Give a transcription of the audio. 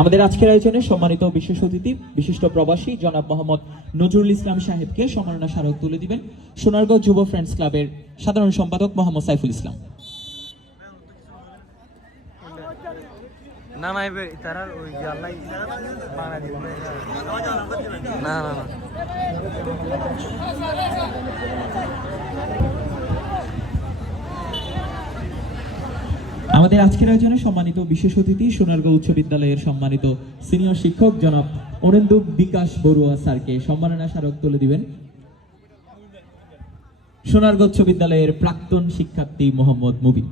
আমাদের আজকের আয়োজনে সম্মানিত বিশেষ অতিথি বিশিষ্ট প্রবাসী জনাব মোহাম্মদ নজরুল ইসলাম সাহেবকে সম্মাননা স্মারক তুলে দিবেন সোনারগাঁও যুব ফ্রেন্ডস ক্লাবের সাধারণ সম্পাদক মোহাম্মদ সাইফুল ইসলাম। না নাই তারা ওই আল্লাহ বাংলা দিব না না না আমাদের আজকের আয়োজনে সম্মানিত বিশেষ অতিথি সোনারগাঁও উচ্চ বিদ্যালয়ের সম্মানিত সিনিয়র শিক্ষক জনাব অনিন্দু বিকাশ বড়ুয়া স্যারকে সম্মাননা স্মারক তুলে দিবেন সোনারগাঁও উচ্চ বিদ্যালয়ের প্রাক্তন শিক্ষার্থী মোহাম্মদ মুবিন।